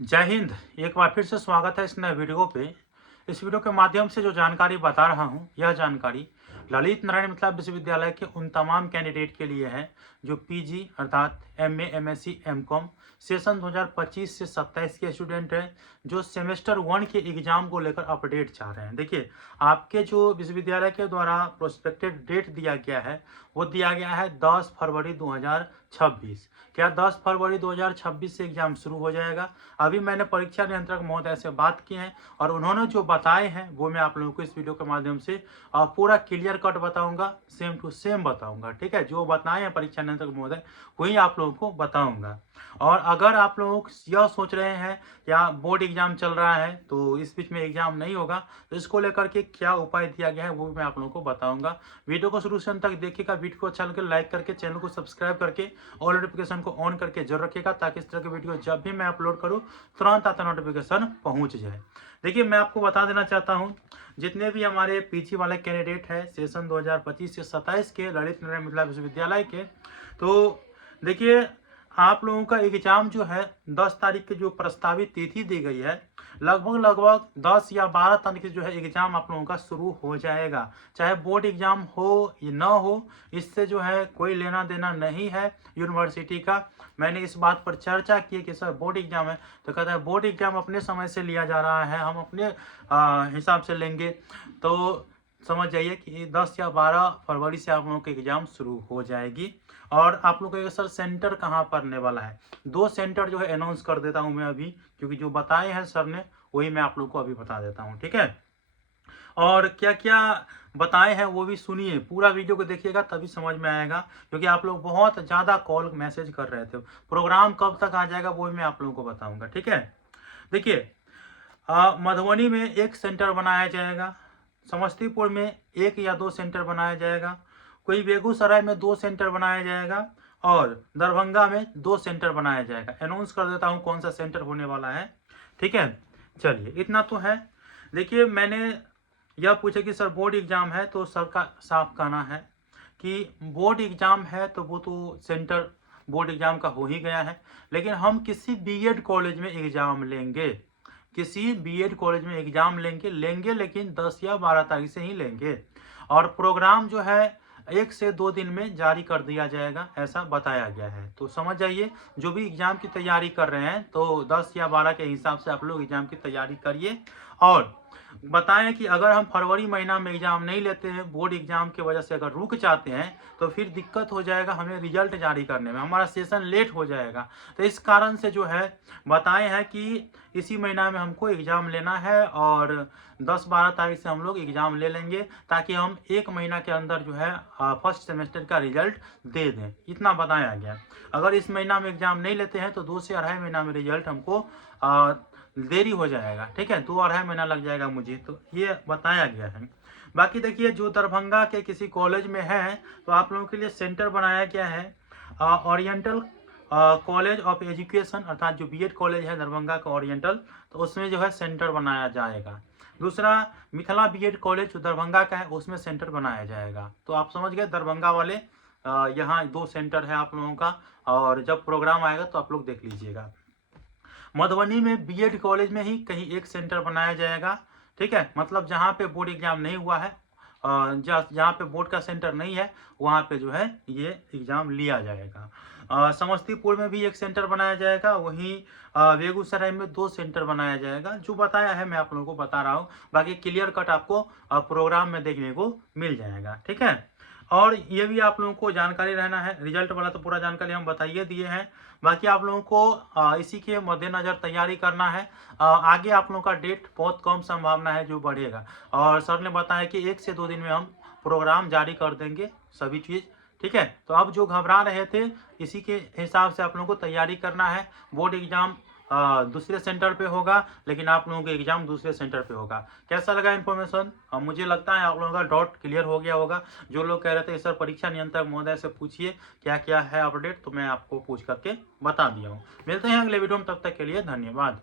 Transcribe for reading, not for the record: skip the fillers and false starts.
जय हिंद। एक बार फिर से स्वागत है इस नए वीडियो पे। इस वीडियो के माध्यम से जो जानकारी बता रहा हूँ, यह जानकारी ललित नारायण मिथिला विश्वविद्यालय के उन तमाम कैंडिडेट के लिए है जो पीजी अर्थात एमए, एमएससी, एमकॉम सेशन 2025 से 27 के स्टूडेंट हैं, जो सेमेस्टर 1 के एग्जाम को लेकर अपडेट चाह रहे हैं। देखिए, आपके जो विश्वविद्यालय के द्वारा प्रोस्पेक्टेड डेट दिया गया है, वो दिया गया है 10 फरवरी 2026। क्या 10 फरवरी 2026 से एग्जाम शुरू हो जाएगा? अभी मैंने परीक्षा नियंत्रक महोदय से बात की है और उन्होंने जो बताए हैं वो मैं आप लोगों को इस वीडियो के माध्यम से पूरा क्लियर कट बताऊंगा, सेम टू सेम बताऊंगा। ठीक है, जो बताए हैं परीक्षा नियंत्रक महोदय वही आप लोगों को बताऊंगा। और अगर आप लोग यह सोच रहे हैं या बोर्ड एग्जाम चल रहा है तो इस बीच में एग्जाम नहीं होगा, तो इसको लेकर के क्या उपाय दिया गया है वो भी मैं आप लोगों को बताऊंगा। वीडियो को शुरू से अंत तक देखिएगा। वीडियो को अच्छा लगे लाइक करके, चैनल को सब्सक्राइब करके और नोटिफिकेशन को ऑन करके जरूर रखिएगा, ताकि इस तरह की वीडियो जब भी मैं अपलोड करूँ तुरंत आता नोटिफिकेशन पहुंच जाए। देखिए, मैं आपको बता देना चाहता हूं, जितने भी हमारे पीजी वाले कैंडिडेट हैं सेशन 2025 से 27 के ललित नारायण मिथिला विश्वविद्यालय के, तो देखिए आप लोगों का एग्जाम जो है 10 तारीख की जो प्रस्तावित तिथि दी गई है, लगभग 10 या 12 तारीख से जो है एग्जाम आप लोगों का शुरू हो जाएगा। चाहे बोर्ड एग्जाम हो या ना हो, इससे जो है कोई लेना देना नहीं है यूनिवर्सिटी का। मैंने इस बात पर चर्चा की कि सर बोर्ड एग्जाम है, तो कहता है बोर्ड एग्जाम अपने समय से लिया जा रहा है, हम अपने हिसाब से लेंगे। तो समझ जाइए कि 10 या 12 फरवरी से आप लोगों की एग्जाम शुरू हो जाएगी। और आप लोगों का सर सेंटर कहाँ पड़ने वाला है, 2 सेंटर जो है अनाउंस कर देता हूँ मैं अभी, क्योंकि जो बताए हैं सर ने वही मैं आप लोगों को अभी बता देता हूँ। ठीक है, और क्या क्या बताए हैं वो भी सुनिए, पूरा वीडियो को देखिएगा तभी समझ में आएगा, क्योंकि आप लोग बहुत ज़्यादा कॉल मैसेज कर रहे थे। प्रोग्राम कब तक आ जाएगा वो भी मैं आप लोगों को बताऊंगा। ठीक है, देखिए मधुबनी में 1 सेंटर बनाया जाएगा, समस्तीपुर में 1 या 2 सेंटर बनाया जाएगा, कोई बेगूसराय में 2 सेंटर बनाया जाएगा और दरभंगा में 2 सेंटर बनाया जाएगा। अनाउंस कर देता हूँ कौन सा सेंटर होने वाला है। ठीक है, चलिए इतना तो है। देखिए, मैंने यह पूछा कि सर बोर्ड एग्जाम है, तो सर का साफ कहना है कि बोर्ड एग्जाम है तो वो तो सेंटर बोर्ड एग्जाम का हो ही गया है, लेकिन हम किसी बीएड कॉलेज में एग्जाम लेंगे, किसी बीएड कॉलेज में एग्जाम लेंगे लेकिन 10 या 12 तारीख से ही लेंगे। और प्रोग्राम जो है 1 से 2 दिन में जारी कर दिया जाएगा, ऐसा बताया गया है। तो समझ जाइए, जो भी एग्जाम की तैयारी कर रहे हैं तो 10 या 12 के हिसाब से आप लोग एग्जाम की तैयारी करिए। और बताएं कि अगर हम फरवरी महीना में एग्जाम नहीं लेते हैं, बोर्ड एग्जाम की वजह से अगर रुक जाते हैं तो फिर दिक्कत हो जाएगा हमें रिजल्ट जारी करने में, हमारा सेशन लेट हो जाएगा। तो इस कारण से जो है बताए हैं कि इसी महीना में हमको एग्जाम लेना है और 10-12 तारीख से हम लोग एग्जाम ले लेंगे, ताकि हम 1 महीना के अंदर जो है फर्स्ट सेमेस्टर का रिजल्ट दे दें, इतना बताया गया। अगर इस महीना में एग्जाम नहीं लेते हैं तो 2 से अढ़ाई महीना में रिजल्ट हमको देरी हो जाएगा। ठीक है, 2-2.5 महीना लग जाएगा मुझे, तो ये बताया गया है। बाकी देखिए, जो दरभंगा के किसी कॉलेज में है तो आप लोगों के लिए सेंटर बनाया गया है ओरिएंटल कॉलेज ऑफ एजुकेशन, अर्थात जो बीएड कॉलेज है दरभंगा का ओरिएंटल, तो उसमें जो है सेंटर बनाया जाएगा। दूसरा मिथिला बीएड कॉलेज जो दरभंगा का है उसमें सेंटर बनाया जाएगा। तो आप समझ गए, दरभंगा वाले यहाँ 2 सेंटर है आप लोगों का, और जब प्रोग्राम आएगा तो आप लोग देख लीजिएगा। मधुबनी में बीएड कॉलेज में ही कहीं 1 सेंटर बनाया जाएगा। ठीक है, मतलब जहाँ पे बोर्ड एग्जाम नहीं हुआ है, जहाँ पे बोर्ड का सेंटर नहीं है, वहाँ पे जो है ये एग्जाम लिया जाएगा। समस्तीपुर में भी 1 सेंटर बनाया जाएगा, वहीं बेगूसराय में 2 सेंटर बनाया जाएगा। जो बताया है मैं आप लोगों को बता रहा हूँ, बाकी क्लियर कट आपको प्रोग्राम में देखने को मिल जाएगा। ठीक है, और ये भी आप लोगों को जानकारी रहना है, रिजल्ट वाला तो पूरा जानकारी हम बताइए दिए हैं। बाकी आप लोगों को इसी के मद्देनजर तैयारी करना है। आगे आप लोगों का डेट बहुत कम संभावना है जो बढ़ेगा, और सर ने बताया कि 1 से 2 दिन में हम प्रोग्राम जारी कर देंगे सभी चीज़। ठीक है, तो अब जो घबरा रहे थे इसी के हिसाब से आप लोगों को तैयारी करना है। बोर्ड एग्जाम दूसरे सेंटर पे होगा, लेकिन आप लोगों का एग्जाम दूसरे सेंटर पे होगा। कैसा लगा इन्फॉर्मेशन? मुझे लगता है आप लोगों का डाउट क्लियर हो गया होगा। जो लोग कह रहे थे सर परीक्षा नियंत्रक महोदय से पूछिए क्या क्या है अपडेट, तो मैं आपको पूछ करके बता दिया हूँ। मिलते हैं अगले वीडियो में, तब तक के लिए धन्यवाद।